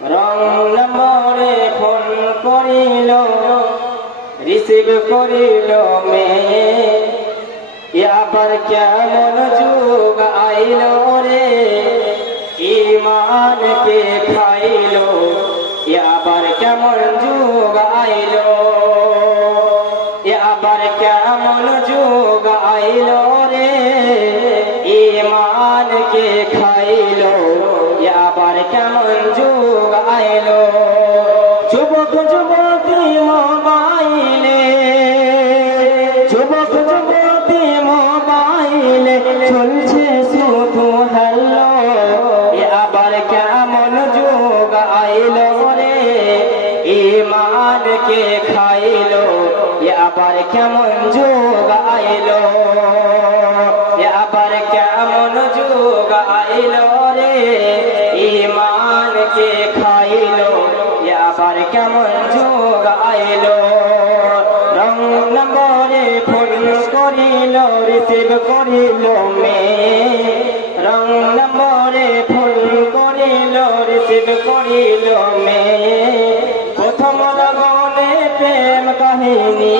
রং নম্বরে ফোন করিল, রিসিভ করিল মেয়ে। আবার কেমন যুগ আইল রে, ইমানকে খাইল। আবার কেমন যুগ আইল, আবার কেমন যুগ আইল রে, ইমানকে খাইল। আবার কেমন যুগ আইল। যুবক যুবতী মোবাইলে, যুবক যুবতী মোবাইলে চলছে শুধু হ্যালো। আবার কেমন যুগ আইল রে, ইমানকে খাইল। আবার কেমন যুগ আইল, আবার কেমন যুগ আইল রে, ইমানকে খাইল। আবার কেমন যুগ আইল। রং নম্বরে ফোন করিল, রিসিভ করিল মেয়ে। রং নম্বরে ফোন করিল, রিসিভ করিল মেয়ে। প্রথম লগনে প্রেম কাহিনী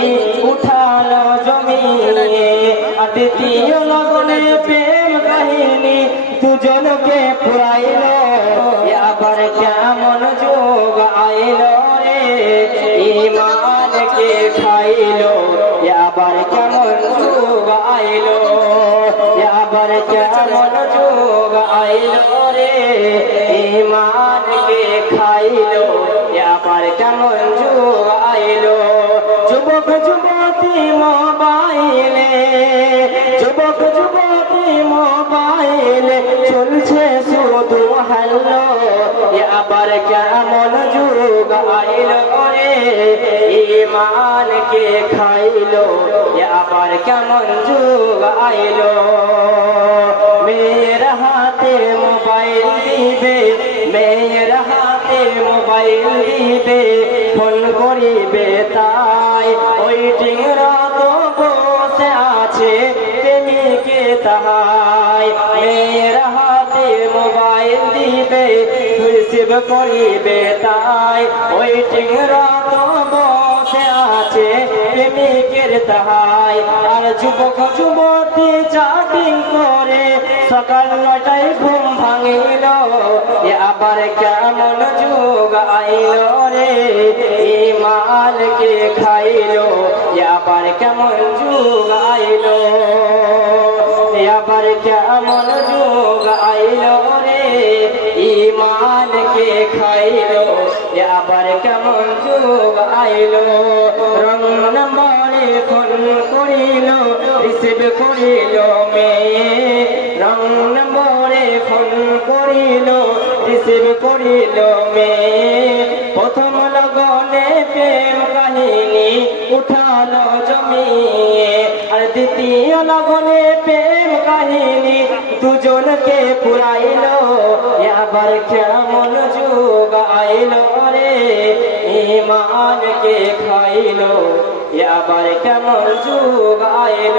উঠালো জমিয়ে, আর দ্বিতীয় লগনে প্রেম কাহিনী দুজনকে পুরাইল। আবার কেমন যুগ আইল রে, ইমানকে খাইল। আবার কেমন যুগ আইল, আবার কেমন যুগ আইল রে, ইমানকে খাইল। আবার কেমন যুগ আইল। যুবক যুবতী মোবাইলে, যুবক যুবতী মোবাইলে চলছে শুধু হ্যালো। আবার কেমন যুগ আইল রে, ইমানকে খাইল। আবার কেমন যুগ আইল। মেয়ের হাতে মোবাইল দিবে, মেয়ের হাতে মোবাইল দিবে, ফোন করিবে তাই। ওয়েটিং রত বসে আছে প্রেমিকে তাহাই। মেয়ের হাতে মোবাইল দিবে, রিসিভ করিবে তাই। ওয়েটিং রত বসে আছে প্রেমিকের তাহাই। আর যুবক যুবতী চ্যাটিং করে সকাল 9টায় ঘুম ভাঙিল। আবার কেমন যুগ আইল রে, ইমানকে খাইল। আবার কেমন যুগ আইল, আবার কেমন যুগ আইল রে, ইমানকে খাইল। আবার কেমন যুগ আইল। রং নম্বরে ফোন করিল, রিসিভ করিল মেয়ে। রং নম্বরে ফোন করিল, রিসিভ করিল মেয়ে। প্রথম লগনে প্রেম কাহিনী উঠালো জমিয়ে, আর দ্বিতীয় লগনে প্রেম কাহিনী দুজনকে পুরাইল। আবার কেমন যুগ আইল রে, ইমানকে খাইল। আবার কেমন যুগ আইল।